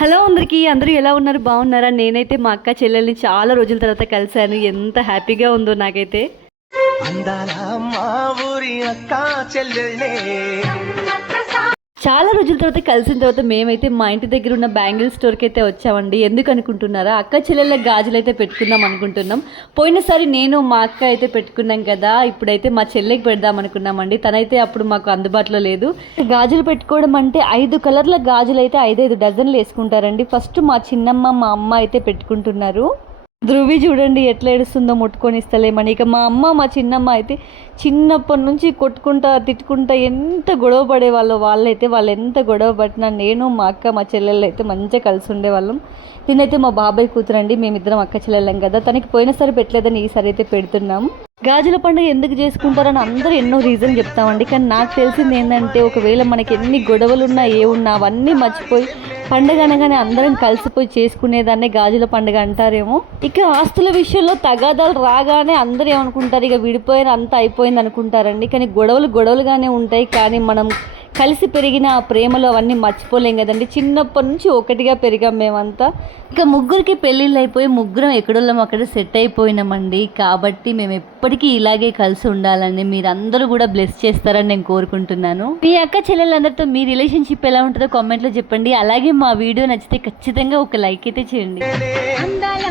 Hello అందరికీ అందరూ ఎలా ఉన్నారు? బాగున్నారా? నేనైతే మా అక్క చెల్లెల్ని చాలా రోజుల తర్వాత కలిశాను. ఎంత హ్యాపీగా ఉందో నాకైతే. అందాల మా ఊరి అక్క చెల్లెళ్ళే చాలా రోజుల తర్వాత కలిసిన తర్వాత మేమైతే మా ఇంటి దగ్గర ఉన్న బ్యాంగిల్ స్టోర్కి అయితే వచ్చామండి. ఎందుకు అనుకుంటున్నారా అక్క చెల్లెళ్ళ గాజులు అయితే పెట్టుకుందాం అనుకుంటున్నాం. పోయినసారి నేను మా అక్క అయితే పెట్టుకున్నాం కదా ఇప్పుడైతే మా చెల్లెకి పెడదాం అనుకున్నామండి. తనైతే అప్పుడు మాకు అందుబాటులో లేదు. గాజులు పెట్టుకోవడం అంటే ఐదు కలర్ల గాజులు అయితే ఐదైదు డజన్లు వేసుకుంటారండి. ఫస్ట్ మా చిన్నమ్మ మా అమ్మ అయితే పెట్టుకుంటున్నారు. ధృవి చూడండి ఎట్లా ఏడుస్తుందో ముట్టుకొని ఇస్తలేమని. ఇక మా అమ్మ మా చిన్నమ్మ అయితే చిన్నప్పటి నుంచి కొట్టుకుంటా తిట్టుకుంటా ఎంత గొడవ పడేవాళ్ళు వాళ్ళైతే వాళ్ళు ఎంత గొడవ పట్టినా నేను మా అక్క మా చెల్లెళ్ళు అయితే మంచిగా కలిసి ఉండేవాళ్ళం. నేనైతే మా బాబాయ్ కూతురండి మేమిద్దరం అక్క చెల్లెళ్ళం కదా. తనకి పోయినసారి పెట్టలేదని ఈసారి అయితే పెడుతున్నాం. గాజుల పండుగ ఎందుకు చేసుకుంటారని అందరూ ఎన్నో రీజన్ చెప్తామండి. కానీ నాకు తెలిసింది ఏంటంటే ఒకవేళ మనకి ఎన్ని గొడవలు ఉన్నా ఏ ఉన్నా అవన్నీ మర్చిపోయి పండుగ అనగానే అందరం కలిసిపోయి చేసుకునేదాన్నే గాజుల పండుగ అంటారేమో. ఇక ఆస్తుల విషయంలో తగాదాలు రాగానే అందరూ ఏమనుకుంటారు? ఇక విడిపోయిన అంతా అయిపోయింది అనుకుంటారండి. కానీ గొడవలు గొడవలుగానే ఉంటాయి. కానీ మనం కలిసి పెరిగిన ఆ ప్రేమలో అవన్నీ మర్చిపోలేం కదండి. చిన్నప్పటి నుంచి ఒకటిగా పెరిగాం మేమంతా. ఇక ముగ్గురికి పెళ్ళిళ్ళు అయిపోయి ముగ్గురం ఎక్కడోళ్ళం అక్కడ సెట్ అయిపోయినామండి. కాబట్టి మేము ఎప్పటికీ ఇలాగే కలిసి ఉండాలని మీరందరూ కూడా బ్లెస్ చేస్తారని నేను కోరుకుంటున్నాను. మీ అక్క చెల్లెలందరితో మీ రిలేషన్షిప్ ఎలా ఉంటుందో కామెంట్లో చెప్పండి. అలాగే మా వీడియో నచ్చితే ఖచ్చితంగా ఒక లైక్ అయితే చేయండి. అందాల